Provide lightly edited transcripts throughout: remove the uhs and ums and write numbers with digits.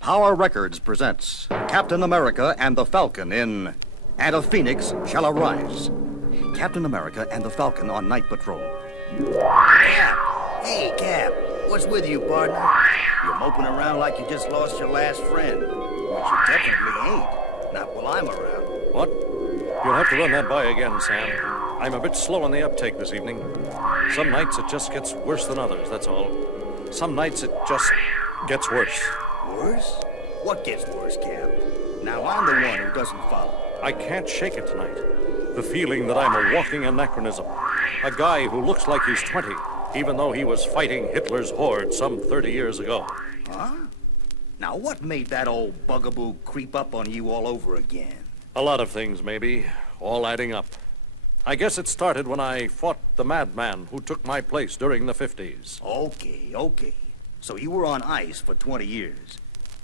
Power Records presents Captain America and the Falcon in And a Phoenix Shall Arise. Captain America and the Falcon on night patrol. Cap! Hey, Cap! What's with you, partner? You're moping around like you just lost your last friend. But you definitely ain't. Not while I'm around. What? You'll have to run that by again, Sam. I'm a bit slow on the uptake this evening. Some nights it just gets worse than others, that's all. Some nights it just gets worse. Worse? What gets worse, Cap? Now I'm the one who doesn't follow. I can't shake it tonight. The feeling that I'm a walking anachronism. A guy who looks like he's 20, even though he was fighting Hitler's horde some 30 years ago. Huh? Now what made that old bugaboo creep up on you all over again? A lot of things, maybe, all adding up. I guess it started when I fought the madman who took my place during the 50s. Okay. So you were on ice for 20 years.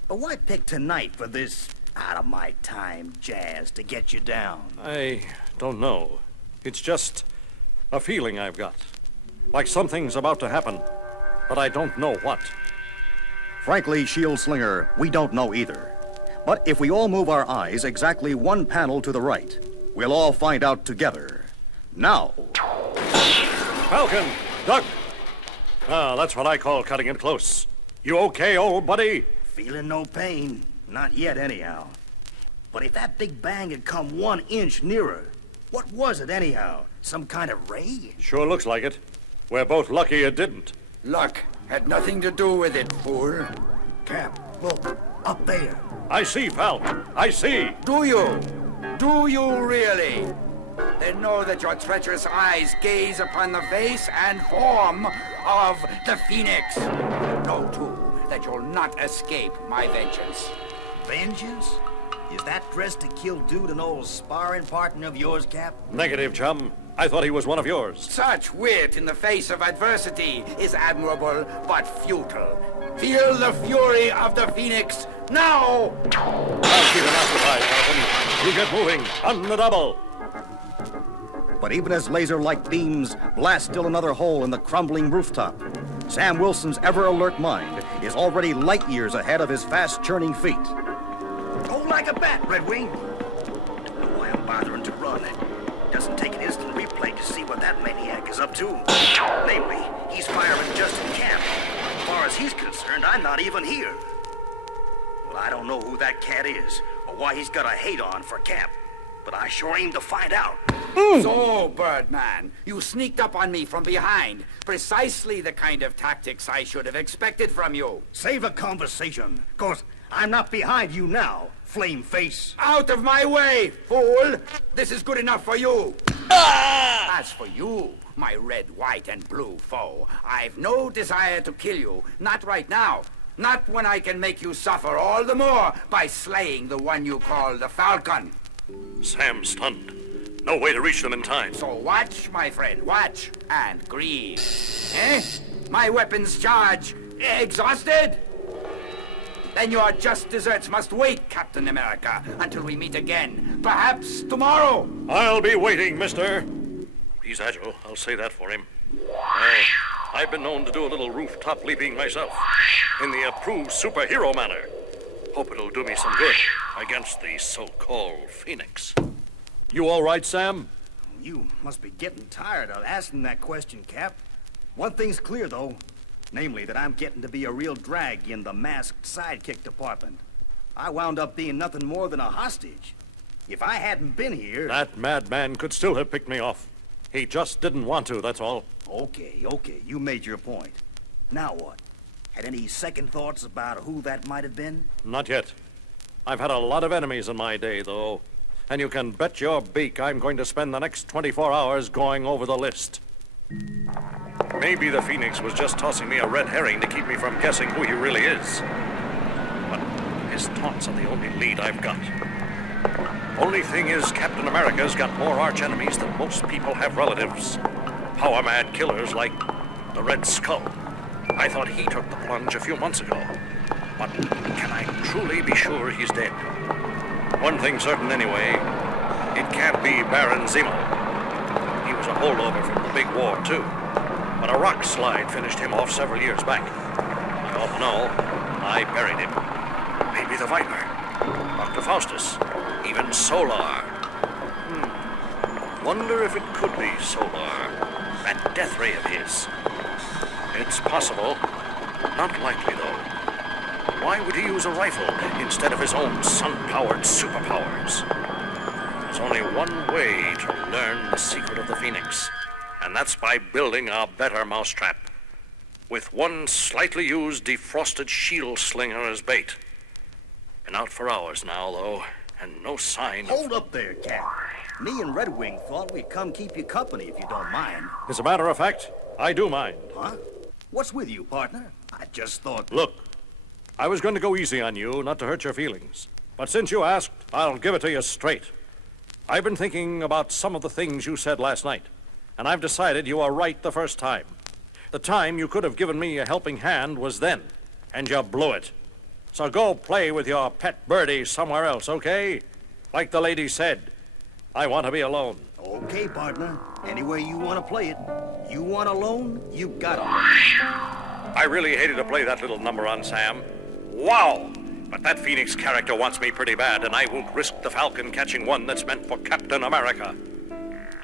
But why pick tonight for this out-of-my-time jazz to get you down? I don't know. It's just a feeling I've got. Like something's about to happen, but I don't know what. Frankly, Shield Slinger, we don't know either. But if we all move our eyes exactly one panel to the right, we'll all find out together. Now. Falcon, duck! Ah, that's what I call cutting it close. You okay, old buddy? Feeling no pain. Not yet, anyhow. But if that big bang had come 1 inch nearer, what was it, anyhow? Some kind of ray? Sure looks like it. We're both lucky it didn't. Luck had nothing to do with it, fool. Cap, look, up there. I see, pal. I see. Do you? Do you really? Then know that your treacherous eyes gaze upon the face and form of the Phoenix. Know, too, that you'll not escape my vengeance. Vengeance? Is that dressed to kill dude an old sparring partner of yours, Cap? Negative, chum. I thought he was one of yours. Such wit in the face of adversity is admirable, but futile. Feel the fury of the Phoenix now! I'll keep an occupied, Falcon. You get moving. On the double. But even as laser-like beams blast still another hole in the crumbling rooftop, Sam Wilson's ever-alert mind is already light years ahead of his fast-churning feet. Go like a bat, Red Wing. Know why I'm bothering to run. It doesn't take an instant replay to see what that maniac is up to. Namely, he's firing just in camp. As far as he's concerned, I'm not even here. Well, I don't know who that cat is, or why he's got a hate on for Cap. But I sure aim to find out. So, Birdman, you sneaked up on me from behind. Precisely the kind of tactics I should have expected from you. Save a conversation, 'cause I'm not behind you now, flame face. Out of my way, fool! This is good enough for you. As for you, my red, white, and blue foe, I've no desire to kill you. Not right now. Not when I can make you suffer all the more by slaying the one you call the Falcon. Sam's stunned. No way to reach them in time. So watch, my friend, watch and grieve. Eh? My weapons charge. Exhausted? Then your just desserts must wait, Captain America, until we meet again. Perhaps tomorrow. I'll be waiting, mister. He's agile, I'll say that for him. I've been known to do a little rooftop leaping myself, in the approved superhero manner. Hope it'll do me some good against the so-called Phoenix. You all right, Sam? You must be getting tired of asking that question, Cap. One thing's clear, though. Namely, that I'm getting to be a real drag in the masked sidekick department. I wound up being nothing more than a hostage. If I hadn't been here... That madman could still have picked me off. He just didn't want to, that's all. Okay, you made your point. Now what? Had any second thoughts about who that might have been? Not yet. I've had a lot of enemies in my day, though. And you can bet your beak I'm going to spend the next 24 hours going over the list. Maybe the Phoenix was just tossing me a red herring to keep me from guessing who he really is. But his taunts are the only lead I've got. Only thing is, Captain America's got more arch-enemies than most people have relatives. Power-mad killers like the Red Skull. I thought he took the plunge a few months ago. But can I truly be sure he's dead? One thing certain anyway, it can't be Baron Zemo. He was a holdover from the big war, too. But a rock slide finished him off several years back. I ought to know. I buried him. the Viper, Dr. Faustus, even Solar. Wonder if it could be Solar, that death ray of his. It's possible. Not likely, though. Why would he use a rifle instead of his own sun-powered superpowers? There's only one way to learn the secret of the Phoenix, and that's by building a better mousetrap. With one slightly used defrosted shield slinger as bait. Been out for hours now, though, and no sign of... Hold up there, Cap. Me and Red Wing thought we'd come keep you company if you don't mind. As a matter of fact, I do mind. Huh? What's with you, partner? I just thought... Look, I was going to go easy on you, not to hurt your feelings. But since you asked, I'll give it to you straight. I've been thinking about some of the things you said last night, and I've decided you are right the first time. The time you could have given me a helping hand was then, and you blew it. So go play with your pet birdie somewhere else, okay? Like the lady said, I want to be alone. Okay, partner. Any way you want to play it. You want alone, you got it. I really hated to play that little number on Sam. Wow! But that Phoenix character wants me pretty bad, and I won't risk the Falcon catching one that's meant for Captain America.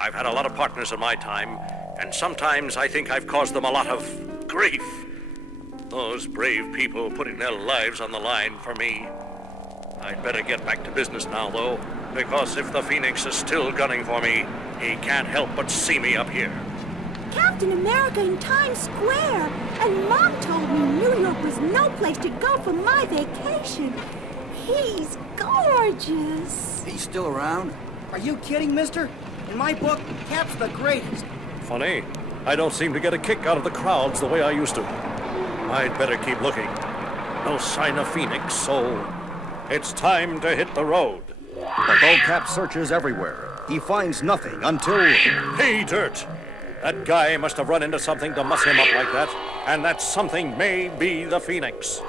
I've had a lot of partners in my time, and sometimes I think I've caused them a lot of grief. Those brave people putting their lives on the line for me. I'd better get back to business now, though, because if the Phoenix is still gunning for me, he can't help but see me up here. Captain America in Times Square. And Mom told me New York was no place to go for my vacation. He's gorgeous. He's still around? Are you kidding, mister? In my book, Cap's the greatest. Funny, I don't seem to get a kick out of the crowds the way I used to. I'd better keep looking. No sign of Phoenix, so it's time to hit the road. But though Cap searches everywhere, he finds nothing until... Hey, Dirt! That guy must have run into something to muss him up like that, and that something may be the Phoenix.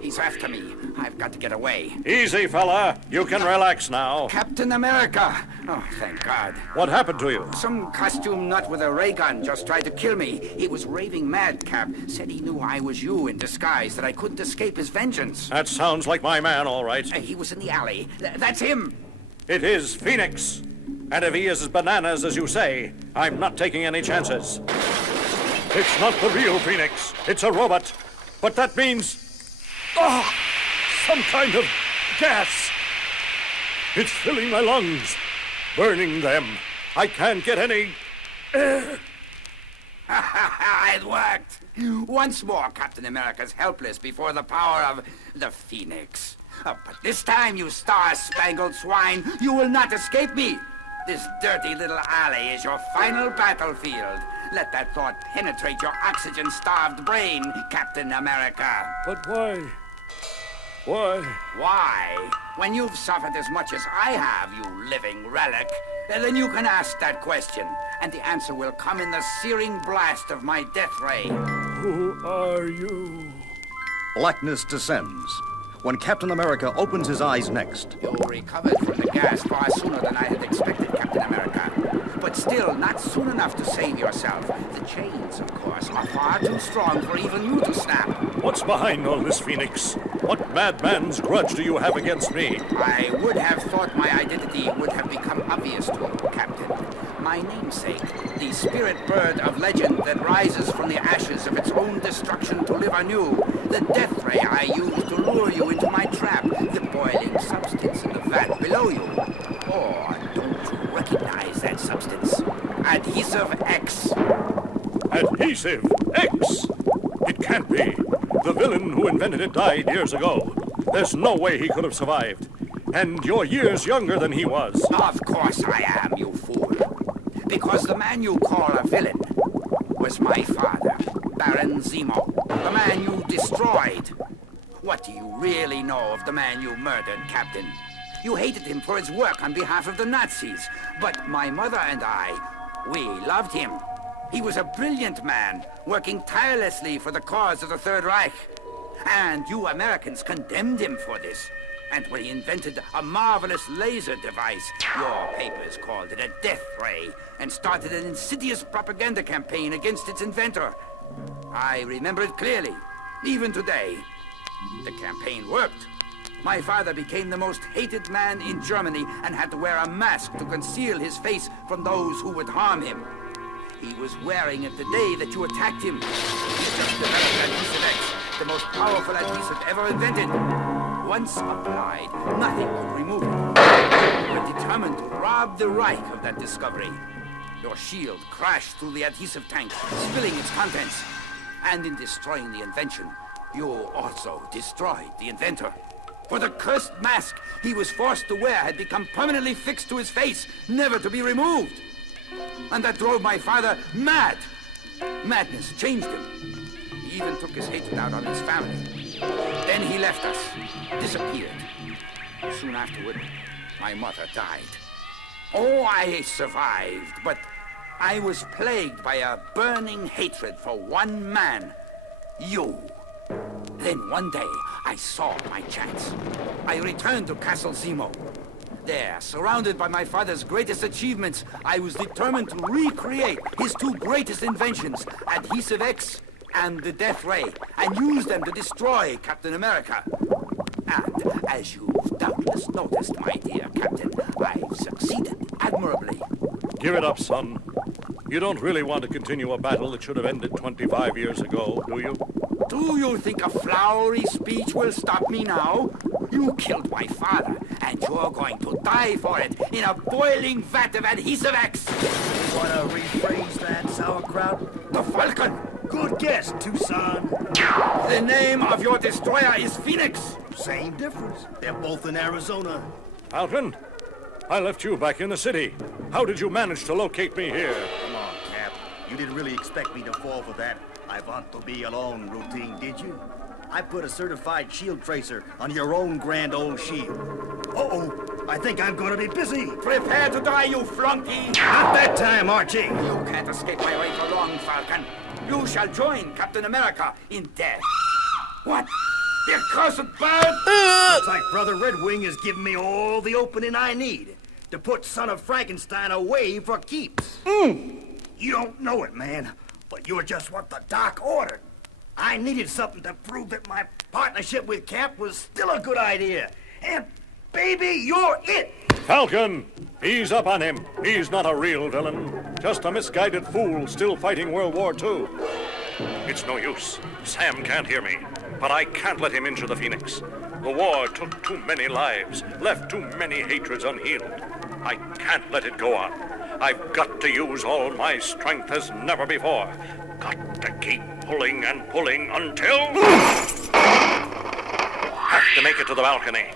He's after me. I've got to get away. Easy, fella. You can relax now. Captain America! Oh, thank God. What happened to you? Some costume nut with a ray gun just tried to kill me. He was raving mad, Cap. Said he knew I was you in disguise, that I couldn't escape his vengeance. That sounds like my man, all right. He was in the alley. That's him! It is Phoenix. And if he is as bananas as you say, I'm not taking any chances. It's not the real Phoenix. It's a robot. But that means... some kind of gas. It's filling my lungs, burning them. I can't get any air. It worked! Once more, Captain America's helpless before the power of the Phoenix. But this time, you star-spangled swine, you will not escape me! This dirty little alley is your final battlefield. Let that thought penetrate your oxygen-starved brain, Captain America. But why? Why? Why? When you've suffered as much as I have, you living relic, then you can ask that question, and the answer will come in the searing blast of my death ray. Who are you? Blackness descends. When Captain America opens his eyes next, You recovered from the gas far sooner than I had expected, Captain America. But still, not soon enough to save yourself. The chains, of course, are far too strong for even you to snap. What's behind all this, Phoenix? What madman's grudge do you have against me? I would have thought my identity would have become obvious to you, Captain. My namesake, the spirit bird of legend that rises from the ashes of its own destruction to live anew. The death ray I used to lure you into my trap. The boiling substance in the vat below you. Or don't you recognize that substance? Adhesive X. Adhesive X! It can't be. The villain who invented it died years ago. There's no way he could have survived. And you're years younger than he was. Of course I am, you fool. Because the man you call a villain was my father, Baron Zemo, the man you destroyed. What do you really know of the man you murdered, Captain? You hated him for his work on behalf of the Nazis, but my mother and I, we loved him. He was a brilliant man, working tirelessly for the cause of the Third Reich. And you Americans condemned him for this. And when he invented a marvelous laser device, your papers called it a death ray and started an insidious propaganda campaign against its inventor. I remember it clearly, even today. The campaign worked. My father became the most hated man in Germany and had to wear a mask to conceal his face from those who would harm him. He was wearing it the day that you attacked him. He just developed Adhesive X, the most powerful adhesive ever invented. Once applied, nothing could remove it. You were determined to rob the Reich of that discovery. Your shield crashed through the adhesive tank, spilling its contents. And in destroying the invention, you also destroyed the inventor. For the cursed mask he was forced to wear had become permanently fixed to his face, never to be removed. And that drove my father mad. Madness changed him. He even took his hatred out on his family. Then he left us, disappeared. Soon afterward, my mother died. Oh, I survived, but I was plagued by a burning hatred for one man, you. Then one day, I saw my chance. I returned to Castle Zemo. There, surrounded by my father's greatest achievements, I was determined to recreate his two greatest inventions, Adhesive X and the Death Ray, and use them to destroy Captain America. And as you've doubtless noticed, my dear Captain, I've succeeded admirably. Give it up, son. You don't really want to continue a battle that should have ended 25 years ago, do you? Do you think a flowery speech will stop me now? You killed my father, and you're going to die for it in a boiling vat of Adhesive X. Want to rephrase that, sauerkraut? The Falcon. Good guess, Tucson. The name of your destroyer is Phoenix. Same difference. They're both in Arizona. Falcon, I left you back in the city. How did you manage to locate me here? Come on, Cap. You didn't really expect me to fall for that I want to be alone routine, did you? I put a certified shield tracer on your own grand old shield. Uh-oh, I think I'm gonna be busy. Prepare to die, you flunky. Not that time, Archie. You can't escape my way for long, Falcon. You shall join Captain America in death. What? The accursed bird? Looks like Brother Red Wing has given me all the opening I need to put Son of Frankenstein away for keeps. You don't know it, man, but you're just what the Doc ordered. I needed something to prove that my partnership with Cap was still a good idea. And, baby, you're it! Falcon! Ease up on him. He's not a real villain. Just a misguided fool still fighting World War II. It's no use. Sam can't hear me. But I can't let him injure the Phoenix. The war took too many lives, left too many hatreds unhealed. I can't let it go on. I've got to use all my strength as never before. Got to keep pulling and pulling until... Have to make it to the balcony.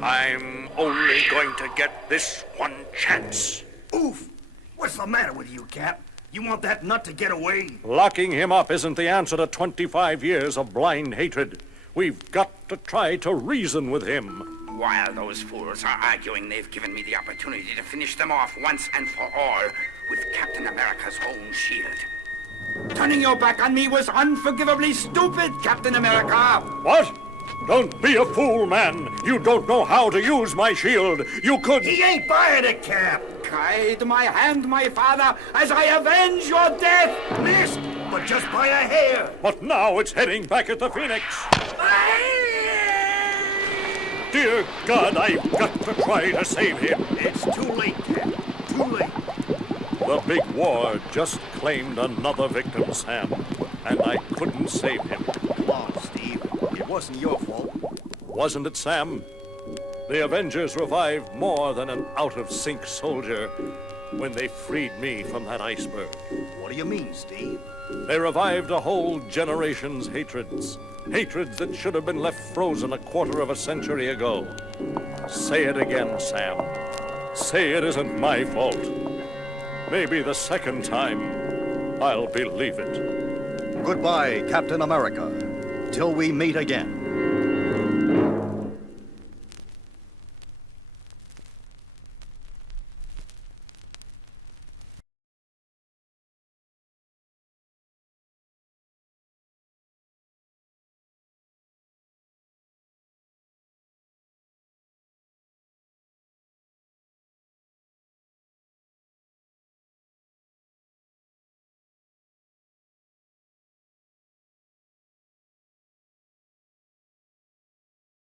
I'm only going to get this one chance. Oof! What's the matter with you, Cap? You want that nut to get away? Locking him up isn't the answer to 25 years of blind hatred. We've got to try to reason with him. While those fools are arguing, they've given me the opportunity to finish them off once and for all with Captain America's own shield. Turning your back on me was unforgivably stupid, Captain America! What? Don't be a fool, man. You don't know how to use my shield. You could... He ain't buying it, Cap! Guide my hand, my father, as I avenge your death! Missed, but just by a hair! But now it's heading back at the Phoenix. Dear God, I've got to try to save him. It's too late, Cap. Too late. The big war just claimed another victim, Sam, and I couldn't save him. Come on, Steve. It wasn't your fault. Wasn't it, Sam? The Avengers revived more than an out-of-sync soldier when they freed me from that iceberg. What do you mean, Steve? They revived a whole generation's hatreds. Hatreds that should have been left frozen a quarter of a century ago. Say it again, Sam. Say it isn't my fault. Maybe the second time, I'll believe it. Goodbye, Captain America. Till we meet again.